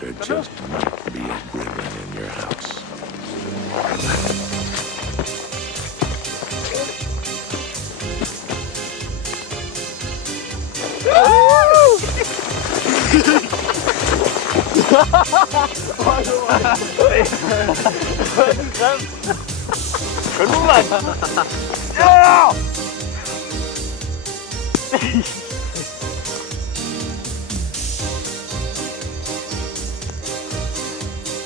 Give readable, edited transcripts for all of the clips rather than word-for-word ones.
There just might be a gremlin in your house. Kom nu, mand! Ja!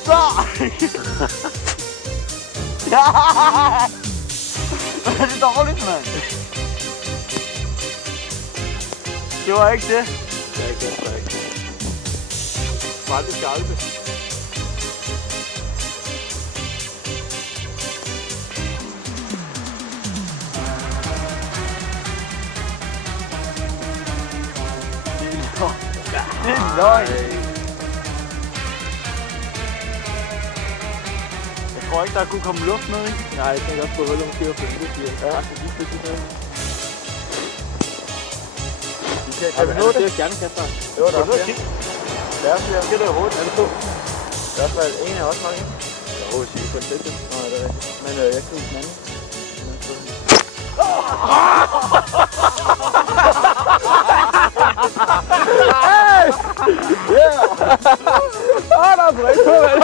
Så! Ja! Hvad er det dårligt, mand? Det var ikke det. Det er ikke det, det er ikke det. Aldrig skal aldrig. Det er løgn. Jeg tror ikke, der kunne komme luft med, ikke? Nej, jeg tænker også på hullet måske at finde det. Ja, det er lige pludselig noget. Kan vi nå det? Det er stjernekastere. Det var der. Ja, så jeg skal det hurtigt. Er det to? I hvert fald en af os nok, ikke? Jo, hvis I kun det. Nå, det er rigtigt. Men jeg kan den anden. Der er sgu ikke på, vel?